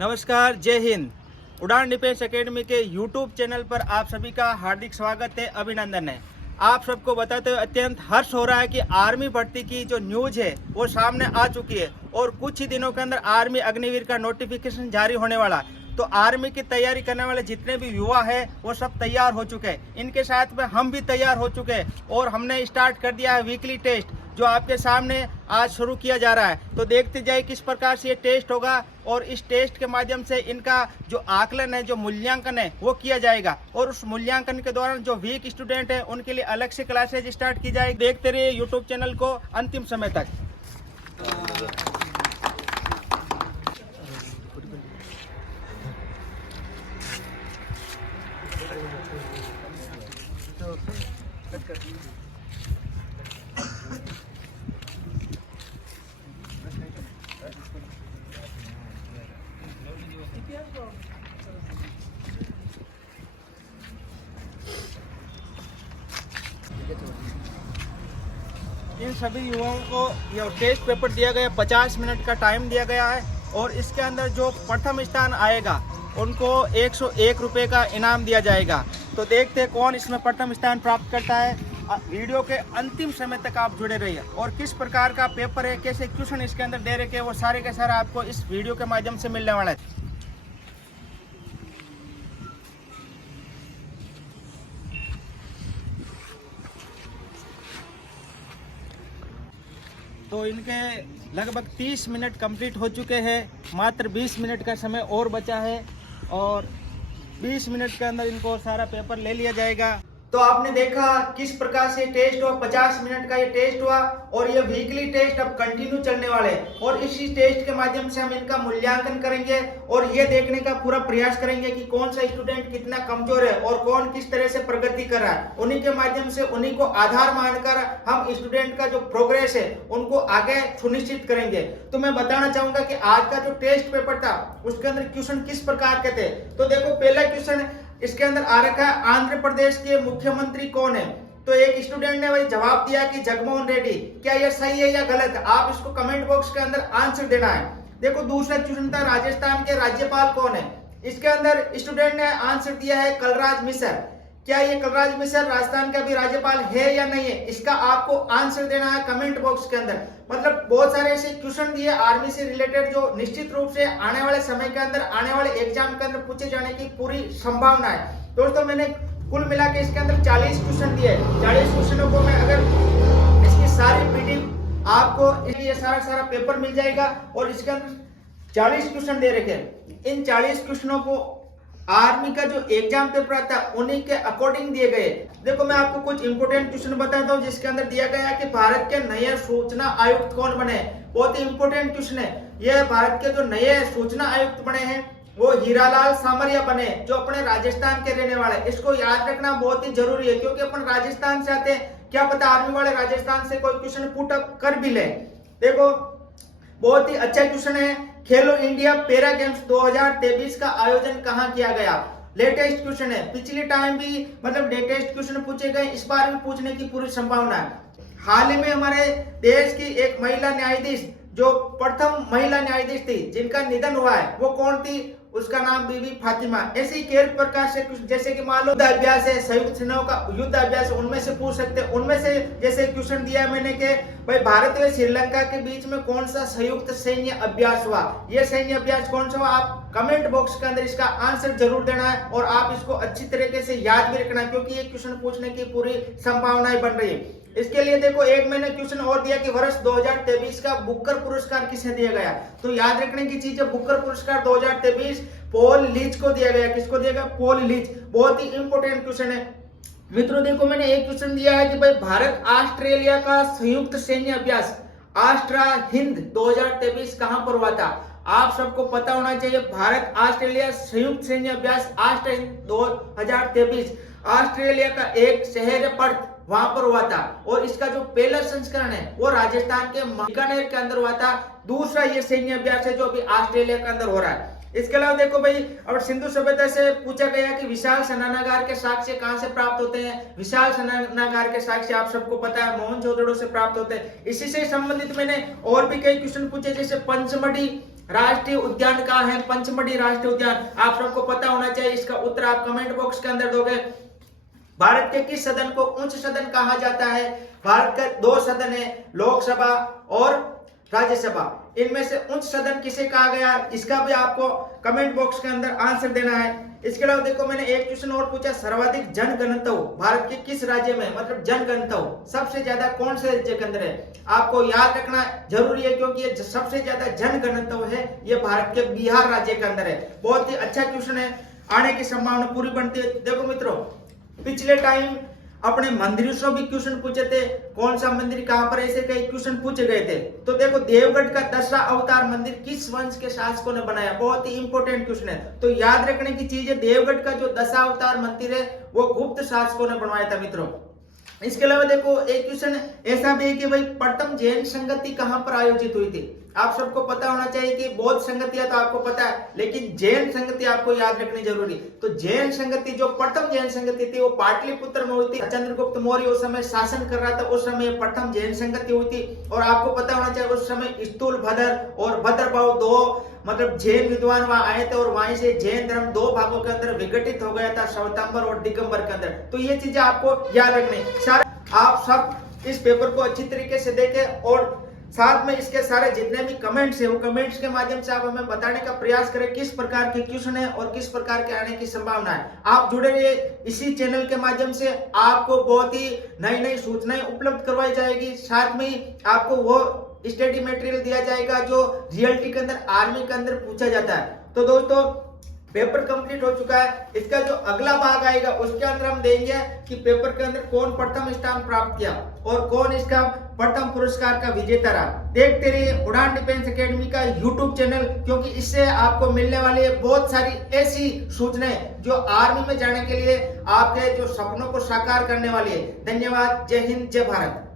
नमस्कार, जय हिंद। उड़ान डिफेंस एकेडमी के यूट्यूब चैनल पर आप सभी का हार्दिक स्वागत है, अभिनंदन है। आप सबको बताते हुए अत्यंत हर्ष हो रहा है कि आर्मी भर्ती की जो न्यूज है वो सामने आ चुकी है और कुछ ही दिनों के अंदर आर्मी अग्निवीर का नोटिफिकेशन जारी होने वाला है। तो आर्मी की तैयारी करने वाले जितने भी युवा है वो सब तैयार हो चुके हैं। इनके साथ में हम भी तैयार हो चुके हैं और हमने स्टार्ट कर दिया है वीकली टेस्ट, जो आपके सामने आज शुरू किया जा रहा है। तो देखते जाइए किस प्रकार से ये टेस्ट होगा और इस टेस्ट के माध्यम से इनका जो आकलन है, जो मूल्यांकन है वो किया जाएगा और उस मूल्यांकन के दौरान जो वीक स्टूडेंट है उनके लिए अलग से क्लासेज स्टार्ट की जाएगी। देखते रहिए यूट्यूब चैनल को अंतिम समय तक। इन सभी युवाओं को यह टेस्ट पेपर दिया गया, 50 मिनट का टाइम दिया गया है और इसके अंदर जो प्रथम स्थान आएगा उनको 101 रुपये का इनाम दिया जाएगा। तो देखते हैं कौन इसमें प्रथम स्थान प्राप्त करता है। वीडियो के अंतिम समय तक आप जुड़े रहिए और किस प्रकार का पेपर है, कैसे क्वेश्चन इसके अंदर दे रखे, वो सारे के सारे आपको इस वीडियो के माध्यम से मिलने वाला है। तो इनके लगभग 30 मिनट कंप्लीट हो चुके हैं, मात्र 20 मिनट का समय और बचा है और 20 मिनट के अंदर इनको सारा पेपर ले लिया जाएगा। तो आपने देखा किस प्रकार से टेस्ट हुआ, 50 मिनट का ये टेस्ट हुआ और ये वीकली टेस्ट अब कंटिन्यू चलने वाले हैं और इसी टेस्ट के माध्यम से हम इनका मूल्यांकन करेंगे और ये देखने का पूरा प्रयास करेंगे कि कौन सा स्टूडेंट कितना कमजोर है और कौन किस तरह से प्रगति कर रहा है। उन्हीं के माध्यम से उन्हीं को आधार मानकर हम स्टूडेंट का जो प्रोग्रेस है उनको आगे सुनिश्चित करेंगे। तो मैं बताना चाहूंगा कि आज का जो टेस्ट पेपर था उसके अंदर क्वेश्चन किस प्रकार के थे। तो देखो, पहला क्वेश्चन इसके अंदर आ रखा है, आंध्र प्रदेश के मुख्यमंत्री कौन है। तो एक स्टूडेंट ने वही जवाब दिया कि जगनमोहन रेड्डी। क्या यह सही है या गलत है, आप इसको कमेंट बॉक्स के अंदर आंसर देना है। देखो, दूसरा क्वेश्चन था, राजस्थान के राज्यपाल कौन है। इसके अंदर स्टूडेंट ने आंसर दिया है कलराज मिश्र। क्या ये कलराज मिश्र राजस्थान का भी राज्यपाल है या नहीं है, इसका आपको आंसर देना है कमेंट बॉक्स के अंदर। मतलब बहुत सारे ऐसे क्वेश्चन दिए आर्मी से रिलेटेड जो निश्चित रूप से आने वाले समय के अंदर, आने वाले एग्जाम के अंदर पूछे जाने की पूरी संभावना है। दोस्तों, मैंने कुल मिला के इसके अंदर 40 क्वेश्चन दिए। 40 क्वेश्चनों को मैं अगर इसकी सारी पीडीएफ आपको ये सारा पेपर मिल जाएगा और इसके अंदर 40 क्वेश्चन दे रखे हैं। इन 40 क्वेश्चनों को आर्मी का जो एग्जाम पेपर आता है उन्हीं के अकॉर्डिंग दिए गए। देखो, मैं आपको कुछ इंपोर्टेंट क्वेश्चन बताता हूँ जिसके अंदर दिया गया है कि भारत के नए सूचना आयुक्त कौन बने। बहुत ही इंपोर्टेंट क्वेश्चन है यह। भारत के जो नए सूचना आयुक्त बने हैं वो हीरालाल सामरिया बने, जो अपने राजस्थान के रहने वाले। इसको याद रखना बहुत ही जरूरी है क्योंकि अपन राजस्थान से आते हैं, क्या पता आर्मी वाले राजस्थान से कोई क्वेश्चन पुट अप कर भी ले। देखो, बहुत ही अच्छा क्वेश्चन है, खेलो इंडिया पैरा गेम्स 2023 का आयोजन कहां किया गया। लेटेस्ट क्वेश्चन है, पिछले टाइम भी मतलब लेटेस्ट क्वेश्चन पूछे गए, इस बार भी पूछने की पूरी संभावना है। हाल ही में हमारे देश की एक महिला न्यायाधीश, जो प्रथम महिला न्यायाधीश थी जिनका निधन हुआ है, वो कौन थी, उसका नाम बीबी फातिमा। ऐसे ही कई प्रकार से जैसे कि मान लो युद्ध अभ्यास है, संयुक्त सेनाओं का युद्ध अभ्यास, उनमें से पूछ सकते हैं। उनमें से जैसे क्वेश्चन दिया है मैंने कि भाई भारत व श्रीलंका के बीच में कौन सा संयुक्त सैन्य अभ्यास हुआ, ये सैन्य अभ्यास कौन सा हुआ। आप कमेंट बॉक्स के अंदर इसका आंसर जरूर देना है और आप इसको अच्छी तरीके से याद भी रखना है क्योंकि ये क्वेश्चन पूछने की पूरी संभावनाएं बन रही है। इसके लिए देखो, एक मैंने क्वेश्चन और दिया कि वर्ष 2023 का बुकर पुरस्कार किसे दिया गया। तो याद रखने की चीज है, बुकर पुरस्कार 2023 पॉल लीच को दिया गया। किसको दिया गया, पॉल लीच। बहुत ही इंपोर्टेंट क्वेश्चन है मित्रों। देखो, मैंने एक क्वेश्चन दिया है कि भाई भारत ऑस्ट्रेलिया का संयुक्त सैन्य अभ्यास आस्ट्रा हिंद 2023 कहां पर हुआ था। आप सबको पता होना चाहिए, भारत ऑस्ट्रेलिया संयुक्त सैन्य अभ्यास आस्ट्रा हिंद 2023 ऑस्ट्रेलिया का एक शहर पर्थ, वहां पर हुआ था और इसका जो पहला संस्करण है वो राजस्थान के बीकानेर के अंदर हुआ था। दूसरा ये सैन्य अभ्यास है जो अभी ऑस्ट्रेलिया के अंदर हो रहा है। इसके अलावा देखो भाई, अब सिंधु सभ्यता से पूछा गया कि विशाल स्नानागार के साक्ष्य कहां से प्राप्त होते हैं। विशाल स्नानागार के साक्ष्य आप सबको पता है मोहनजोदड़ो से प्राप्त होते हैं। इसी से संबंधित मैंने और भी कई क्वेश्चन पूछे, जैसे पंचमढ़ी राष्ट्रीय उद्यान कहाँ है? पंचमढ़ी राष्ट्रीय उद्यान। आप सबको पता होना चाहिए। इसका उत्तर आप कमेंट बॉक्स के अंदर दोगे। भारत के किस सदन को उच्च सदन कहा जाता है? भारत का 2 सदन है, लोकसभा और राज्यसभा। इनमें से उच्च सदन किसे कहा गया? इसका भी आपको कमेंट बॉक्स के अंदर आंसर देना है। इसके अलावा देखो, मैंने एक क्वेश्चन और पूछा, सर्वाधिक जनघनत्व भारत के किस राज्य में, मतलब जनघनत्व सबसे ज्यादा कौन से राज्य के अंदर है? आपको याद रखना जरूरी है, क्योंकि ये सबसे ज्यादा जनघनत्व है ये भारत के बिहार राज्य के अंदर है। बहुत ही अच्छा क्वेश्चन है, आने की संभावना पूरी बनती है। देखो मित्रों, पिछले टाइम अपने मंदिरों से भी क्वेश्चन पूछे थे, कौन सा मंदिर कहां पर, ऐसे कई क्वेश्चन पूछे गए थे। तो देखो, देवगढ़ का 10वां अवतार मंदिर किस वंश के शासकों ने बनाया? बहुत ही इंपॉर्टेंट क्वेश्चन है। तो याद रखने की चीज है, देवगढ़ का जो 10वां अवतार मंदिर है वो गुप्त शासकों ने बनवाया था मित्रों। इसके अलावा देखो, एक क्वेश्चन ऐसा भी है कि भाई प्रथम जैन संगति कहां पर आयोजित हुई थी? आप सबको पता होना चाहिए कि बौद्ध संगतियां तो आपको पता है, लेकिन जैन संगति आपको याद रखनी जरूरी। तो जैन संगति, जो प्रथम जैन संगति थी वो पाटलिपुत्र में हुई थी। चंद्रगुप्त मौर्य उस समय शासन कर रहा था, उस समय प्रथम जैन संगति हुई थी। और आपको पता होना चाहिए उस समय स्थूलभद्र और भद्रभाव 2 मतलब जैन विद्वान वहां आए थे, और वहीं से जैन धर्म 2 भागों के अंदर विघटित हो गया था, श्वेतांबर और दिगंबर के अंदर। तो ये चीजें आपको याद रखनी। आप सब इस पेपर को अच्छी तरीके से देखें, और साथ में इसके सारे जितने भी कमेंट्स है वो कमेंट्स के माध्यम से आप हमें बताने का प्रयास करें किस प्रकार के क्वेश्चन है और किस प्रकार के आने की संभावना है। आप जुड़े रहिए, इसी चैनल के माध्यम से आपको बहुत ही नई नई सूचनाएं उपलब्ध करवाई जाएगी। साथ में ही आपको वो स्टडी मटेरियल दिया जाएगा जो रियलिटी के अंदर, आर्मी के अंदर पूछा जाता है। तो दोस्तों, पेपर कंप्लीट हो चुका है। इसका जो अगला भाग आएगा उसके अंदर हम देंगे कि पेपर के अंदर कौन प्रथम स्थान प्राप्त किया और कौन इसका प्रथम पुरस्कार का विजेता रहा। देखते रहिए उड़ान डिफेंस एकेडमी का यूट्यूब चैनल, क्योंकि इससे आपको मिलने वाली है बहुत सारी ऐसी सूचनाएं जो आर्मी में जाने के लिए आपके जो सपनों को साकार करने वाली है। धन्यवाद। जय हिंद, जय भारत।